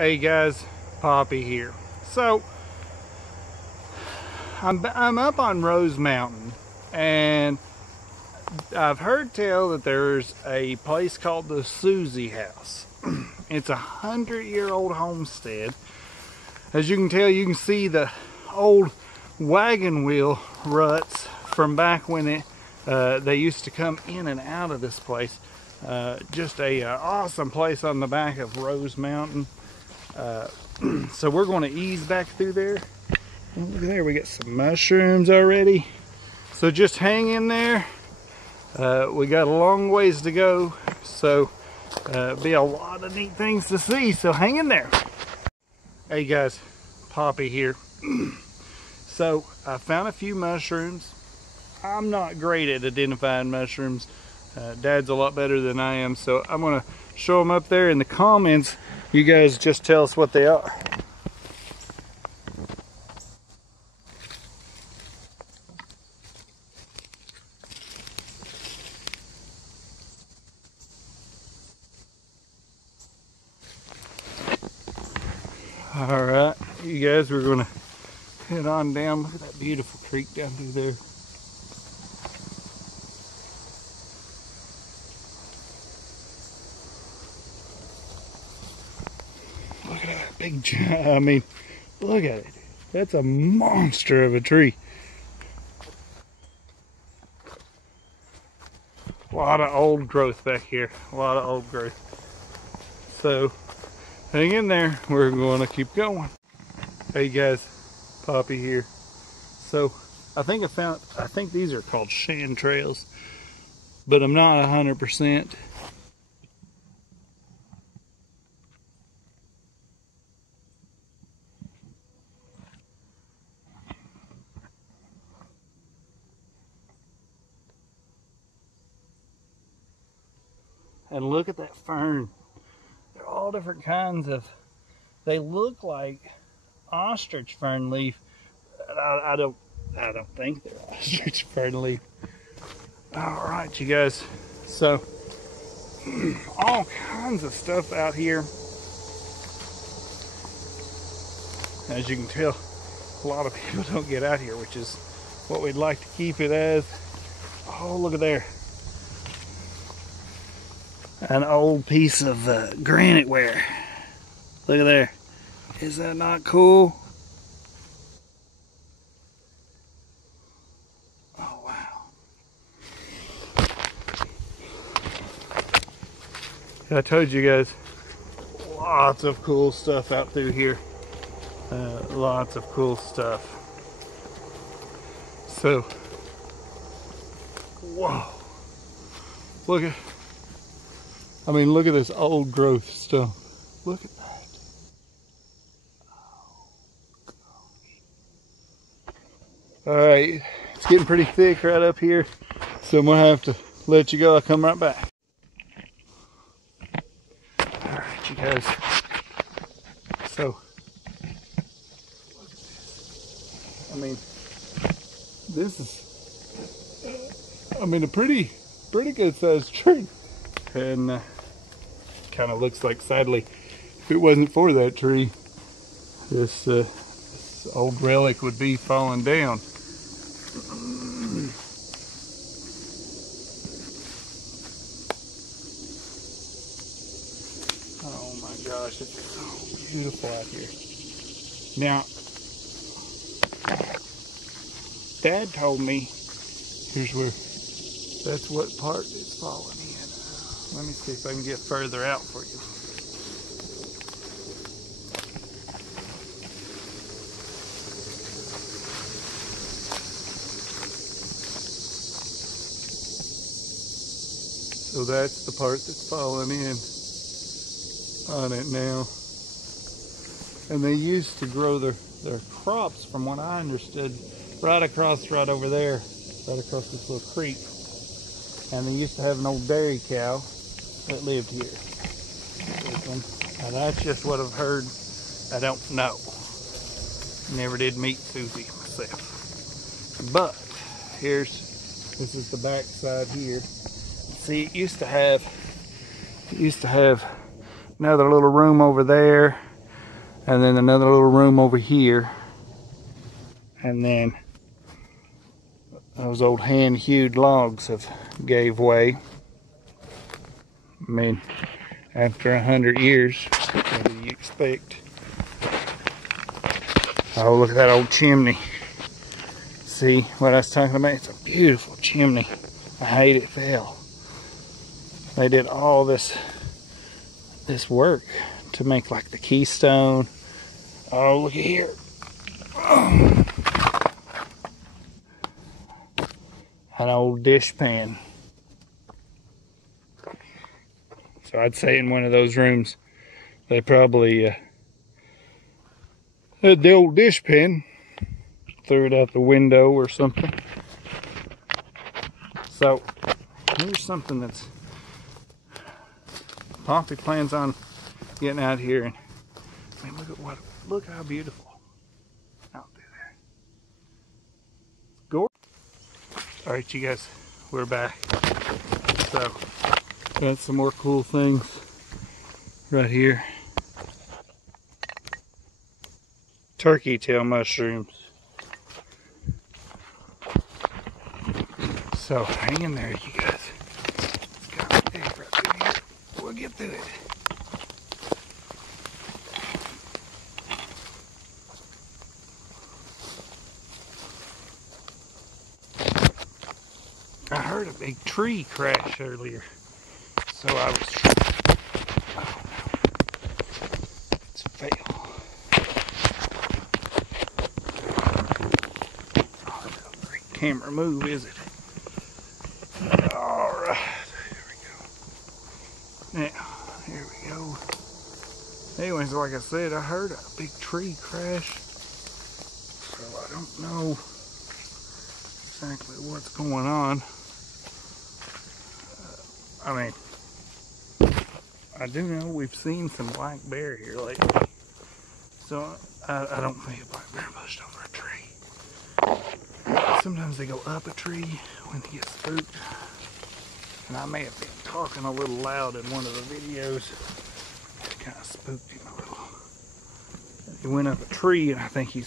Hey guys, Poppy here. So I'm up on Rose Mountain, and I've heard tell that there's a place called the Susie house. It's a 100-year-old homestead. As you can tell, you can see the old wagon wheel ruts from back when they used to come in and out of this place. Just a awesome place on the back of Rose Mountain. So we're going to ease back through there. And look there, we got some mushrooms already. So just hang in there. We got a long ways to go, so be a lot of neat things to see, so hang in there. Hey guys, Poppy here. So I found a few mushrooms. I'm not great at identifying mushrooms. Dad's a lot better than I am, so I'm gonna show them up there in the comments. You guys just tell us what they are. All right, you guys, we're gonna head on down. Look at that beautiful creek down through there. Look at that big giant, I mean, look at it. That's a monster of a tree. A lot of old growth back here, a lot of old growth. So hang in there, we're going to keep going. Hey guys, Poppy here. So I think these are called chanterelles, but I'm not 100%. And look at that fern. They're all different kinds of, they look like ostrich fern leaf. I don't think they're ostrich fern leaf. All right, you guys. So all kinds of stuff out here. As you can tell, a lot of people don't get out here, which is what we'd like to keep it as. Oh, look at there. An old piece of granite ware. Look at there. Is that not cool? Oh, wow. I told you guys, lots of cool stuff out through here. Lots of cool stuff. So, whoa. Look at, I mean, look at this old growth stuff. Look at that. Oh, gosh. All right, it's getting pretty thick right up here, so I'm gonna have to let you go. I'll come right back. All right, you guys. So, look at this. I mean, this is, I mean, a pretty good sized tree. And kind of looks like, sadly, if it wasn't for that tree, this old relic would be falling down. Oh my gosh, it's so beautiful out here. Now, Dad told me, here's where, that's what part it's falling in. Let me see if I can get further out for you. So that's the part that's falling in on it now. And they used to grow their crops, from what I understood, right over there, right across this little creek. And they used to have an old dairy cow that lived here. Now that's just what I've heard. I don't know. Never did meet Susie myself. But this is the back side here. See, it used to have another little room over there. and then another little room over here, and then those old hand-hewed logs have gave way. I mean, after 100 years, what do you expect? Oh, look at that old chimney. See what I was talking about? It's a beautiful chimney. I hate it fell. They did all this work to make like the keystone. Oh, look at here. Oh. An old dish pan. So I'd say in one of those rooms, they probably had the old dish pan, threw it out the window or something. So here's something that's Poppy plans on getting out here, and I mean, look how beautiful out there. Gorgeous. All right, you guys, we're back. So got some more cool things right here. Turkey tail mushrooms. So hang in there, you guys. It's got a dig right through here. We'll get through it. I heard a big tree crash earlier, so I was. Oh no, it's fail. Oh, that's a great camera move, is it? All right, here we go. Now, here we go. Anyways, like I said, I heard a big tree crash, so I don't know exactly what's going on. I mean, I do know we've seen some black bear here lately, so I don't think a black bear pushed over a tree. Sometimes they go up a tree when they get spooked, and I may have been talking a little loud in one of the videos. It kind of spooked him a little. He went up a tree, and I think he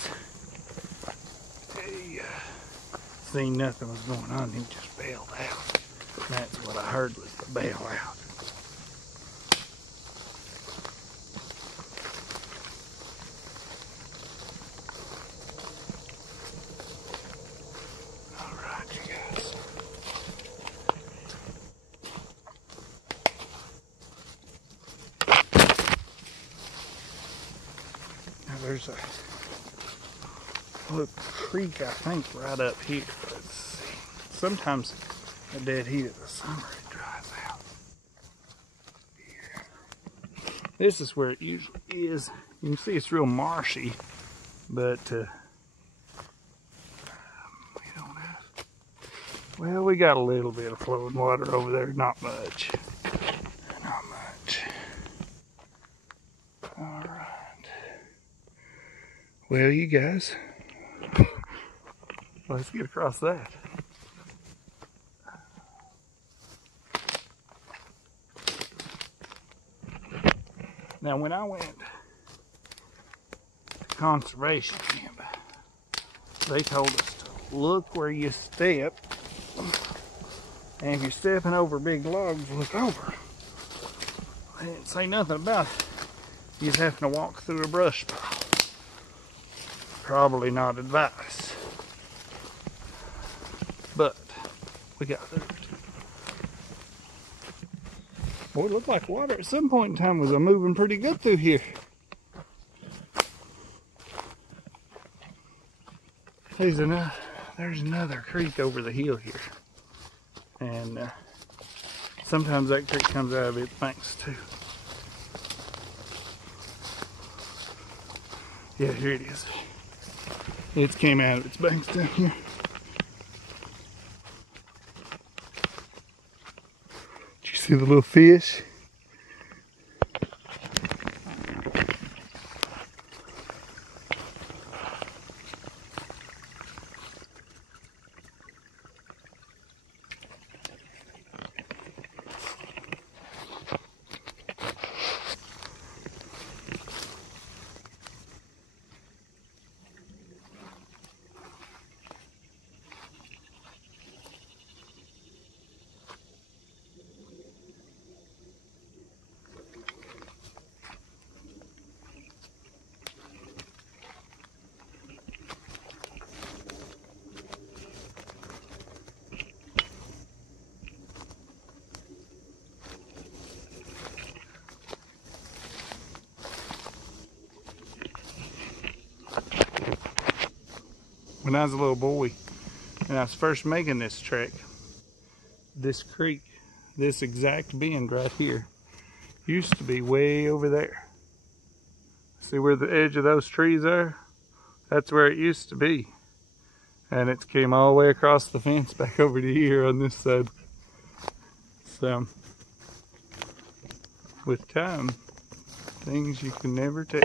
seen nothing was going on, and he just bailed out. And that's what I heard was the bail out. Alright, you guys. Now there's a little creek, I think, right up here. Let's see. Sometimes the dead heat of the summer, it dries out. Here. This is where it usually is. You can see it's real marshy, but we don't have. Well, we got a little bit of flowing water over there, not much. Not much. All right. Well, you guys, let's get across that. Now, when I went to conservation camp, they told us to look where you step, and if you're stepping over big logs, look over. They didn't say nothing about it. You just having to walk through a brush pile. Probably not advised, but we got through it. Boy, it looked like water at some point in time was moving pretty good through here. There's another creek over the hill here. And sometimes that creek comes out of its banks too. Yeah, here it is. It came out of its banks down here. See the little fish? when I was a little boy and I was first making this trek, this creek, this exact bend right here, used to be way over there. See where the edge of those trees are? That's where it used to be. And it came all the way across the fence back over to here on this side. So, with time, things you can never tell.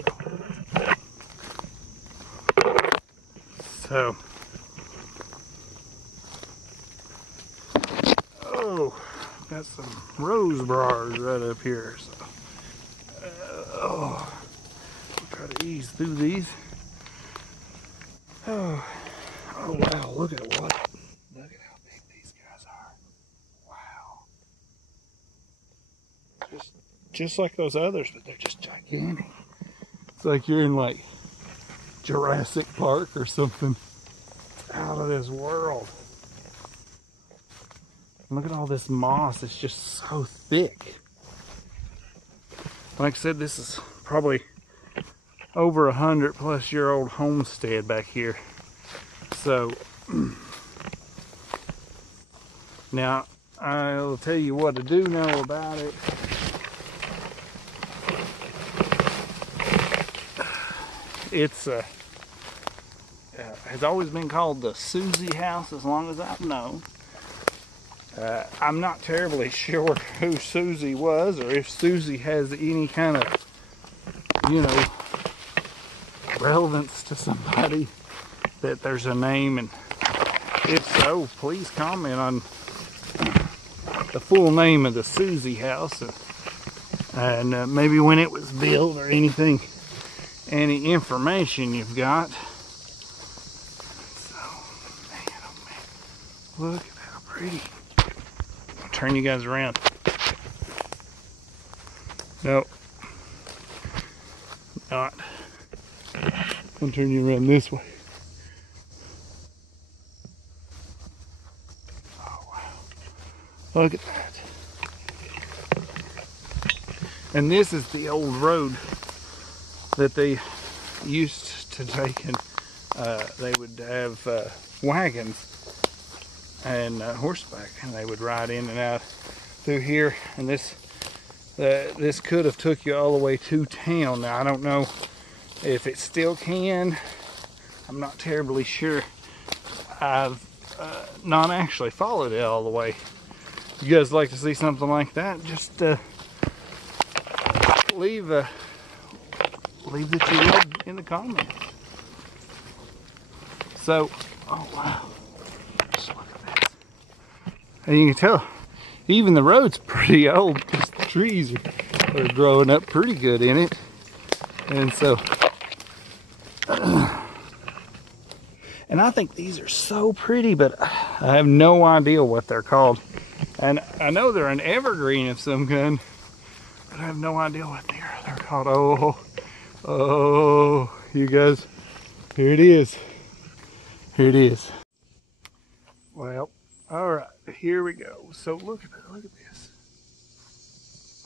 So, oh, got some rose briars right up here. So, oh, try to ease through these. Oh, oh wow! Look at how big these guys are. Wow! Just like those others, but they're just gigantic. It's like you're in like Jurassic Park or something. It's out of this world. Look at all this moss. It's just so thick. Like I said, this is probably over 100+ year old homestead back here. So now I'll tell you what I do know about it. It's has always been called the Susie house as long as I've known. I'm not terribly sure who Susie was, or if Susie has any kind of, you know, relevance to somebody, that there's a name, and if so, please comment on the full name of the Susie house, and maybe when it was built or anything, any information you've got. So, man, oh man, look at how pretty. I'll turn you guys around. Nope. Not. I'll turn you around this way. Oh wow. Look at that. And this is the old road that they used to take, and they would have wagons and horseback, and they would ride in and out through here. And this could have took you all the way to town. Now I don't know if it still can. I'm not terribly sure. I've not actually followed it all the way. If you guys like to see something like that, just leave that you would in the comments. So, oh wow, just look at this. And you can tell, even the road's pretty old because the trees are growing up pretty good in it. And so, and I think these are so pretty, but I have no idea what they're called. And I know they're an evergreen of some kind, but I have no idea what they're called. Oh, you guys, here it is. Here it is. Well, all right, here we go. So look at this.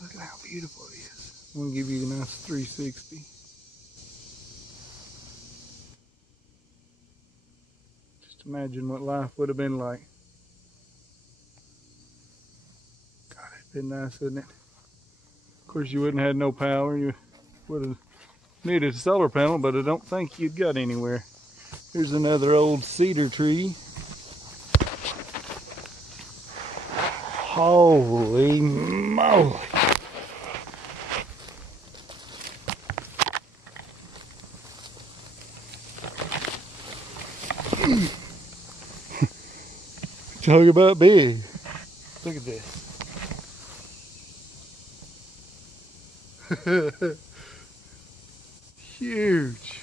Look at how beautiful it is. I'm gonna give you a nice 360. Just imagine what life would have been like. God, it'd been nice, wouldn't it? Of course, you wouldn't have had no power. You would have needed a solar panel, but I don't think you'd got anywhere. Here's another old cedar tree. Holy moly. Talk about big. Look at this. Huge.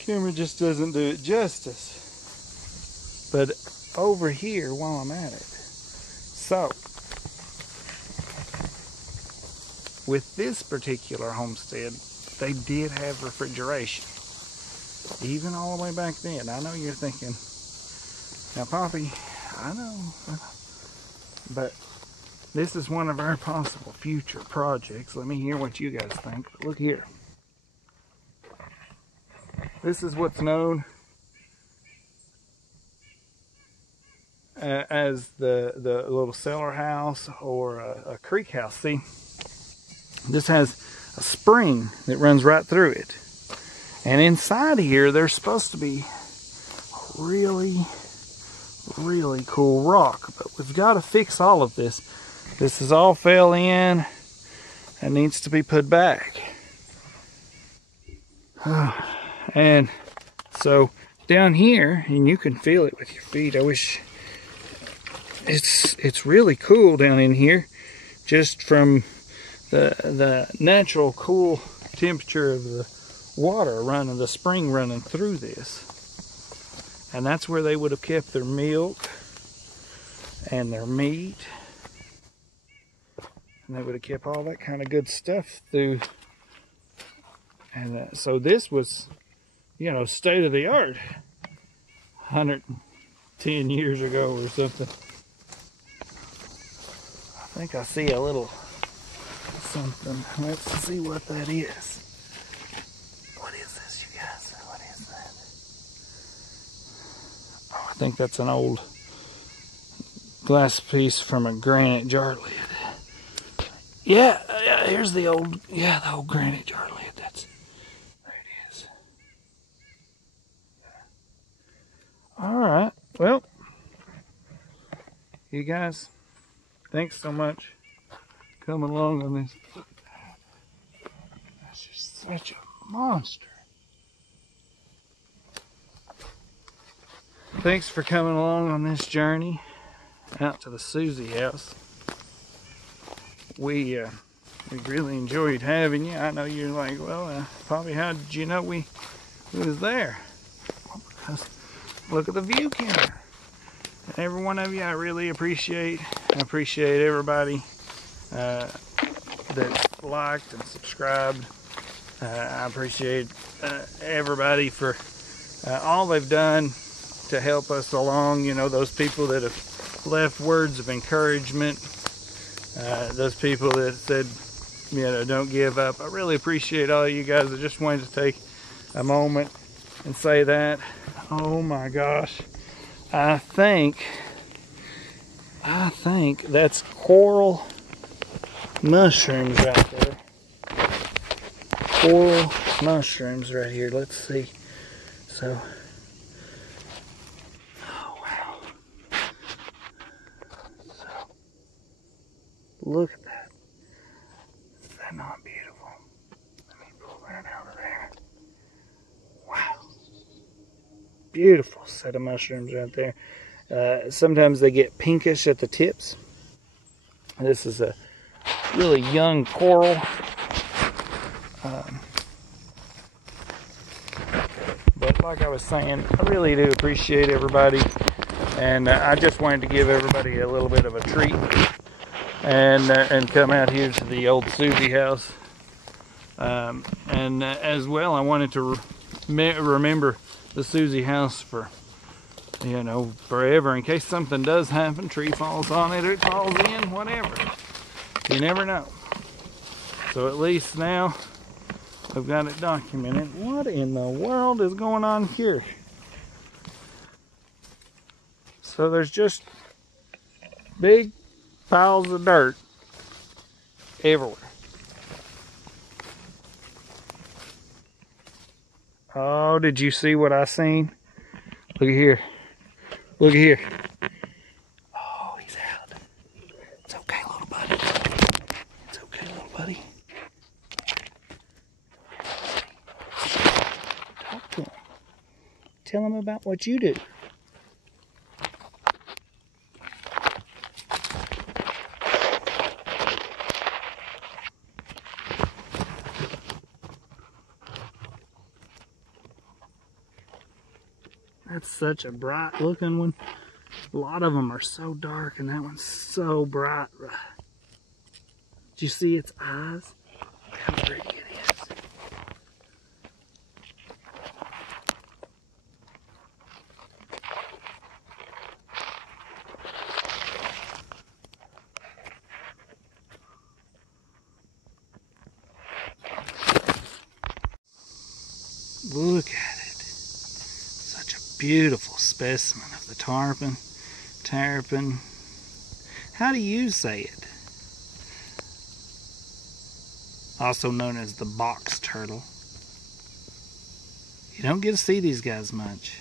Camera just doesn't do it justice. But over here, while I'm at it, so with this particular homestead, they did have refrigeration, even all the way back then. I know you're thinking, now Poppy, I know, but this is one of our possible future projects. Let me hear what you guys think. But look here. This is what's known as the little cellar house or a creek house. See, this has a spring that runs right through it. And inside here, there's supposed to be a really, really cool rock. But we've got to fix all of this. This is all fell in and needs to be put back. And so down here, and you can feel it with your feet. I wish it's really cool down in here, just from the natural cool temperature of the water running, the spring running through this. And that's where they would have kept their milk and their meat, and they would have kept all that kind of good stuff through. And so this was, state of the art 110 years ago or something. I think I see a little something. Let's see what that is. What is this, you guys? What is that? Oh, I think that's an old glass piece from a granite jar lid. Yeah, here's the old granite jar lid. There it is. All right, well, you guys, thanks so much for coming along on this. Look at that. That's just such a monster. Thanks for coming along on this journey out to the Susie house. We really enjoyed having you. I know you're like, well, Bobby, how did you know we was there? Well, because look at the view camera. And every one of you, I really appreciate. I appreciate everybody that liked and subscribed. I appreciate everybody for all they've done to help us along. Those people that have left words of encouragement. Those people that said, don't give up. I really appreciate all of you guys. I just wanted to take a moment and say that. Oh my gosh. I think that's coral mushrooms right there. Coral mushrooms right here. Let's see. So, oh wow. So, look at that. Is that not beautiful? Let me pull that out of there. Wow. Beautiful set of mushrooms right there. Sometimes they get pinkish at the tips. This is a really young coral. But like I was saying, I really do appreciate everybody. And I just wanted to give everybody a little bit of a treat. And come out here to the old Susie house. And as well, I wanted to remember the Susie house for, forever, in case something does happen, tree falls on it, or it falls in, whatever. You never know. So at least now I've got it documented. What in the world is going on here? So there's just big piles of dirt everywhere. Oh, did you see what I seen? Look at here. Look at here. Oh, he's out. It's okay, little buddy. It's okay, little buddy. Talk to him. Tell him about what you do. That's such a bright looking one. A lot of them are so dark, and that one's so bright. Did you see its eyes? Look how pretty it is. Look at it. beautiful specimen of the tarpon. How do you say it? Also known as the box turtle. You don't get to see these guys much.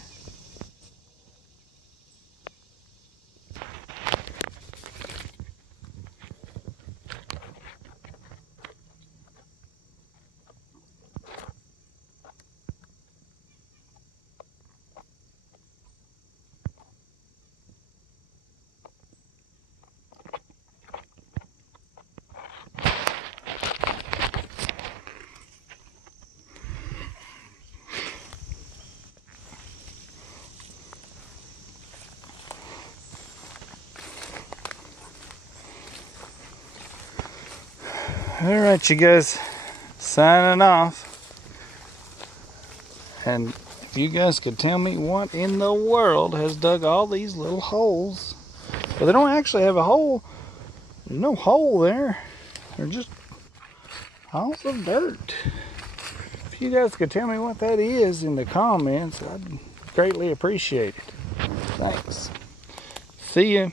Alright, you guys, signing off. And if you guys could tell me what in the world has dug all these little holes. But they don't actually have a hole. There's no hole there. They're just holes of dirt. If you guys could tell me what that is in the comments, I'd greatly appreciate it. Thanks. See ya.